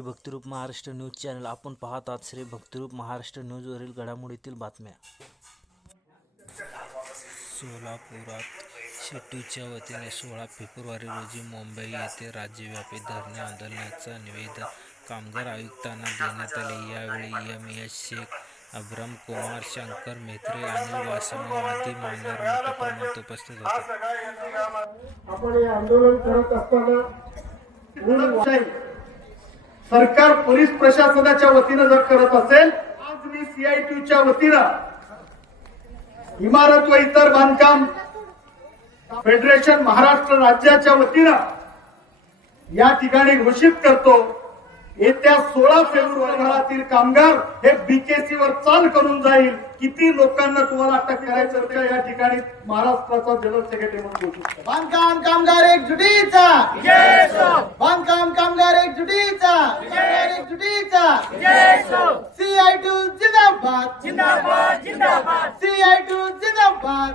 Shri Bhaktirup Maharashtra news channel आपण पाहत आहात. श्री भक्तिरूप महाराष्ट्र न्यूजवरील घडामोडीतील बातम्या. सोलापुरात शेट्टीच्या वतीने 16 फेब्रुवारी रोजी मुंबई येथे राज्यव्यापी धरणे आंदोलनाचा निवेदन कामगार आयुक्तांना देण्यात आले. यावेळी एम.एस. शेख, अब्राम कुमार, शंकर म्हेत्रे, अनिल वासम आदी मान्यवर मोठ्या प्रमाणात उपस्थित होते. आपण हे आंदोलन करत असताना सरकार पोलीस प्रशासनाच्या वतीनं जर करत असेल, आज मी CITUच्या वतीनं इमारत व इतर बांधकाम फेडरेशन महाराष्ट्र राज्याच्या वतीनं या ठिकाणी घोषित करतो, येत्या 16 फेब्रुवारीतील कामगार हे BKC वर चाल करून जाईल. किती लोकांना तुम्हाला अटक करायचं का या ठिकाणी महाराष्ट्राचा जनरल सेक्रेटरी म्हणून घोषित करा. बांधकाम कामगार एकजुटीचा जय हो. बांधकाम कामगार एकजुटीचा एकजुटीचा जय हो. CITU जिंदाबाद जिंदाबाद जिंदाबाद CITU जिंदाबाद.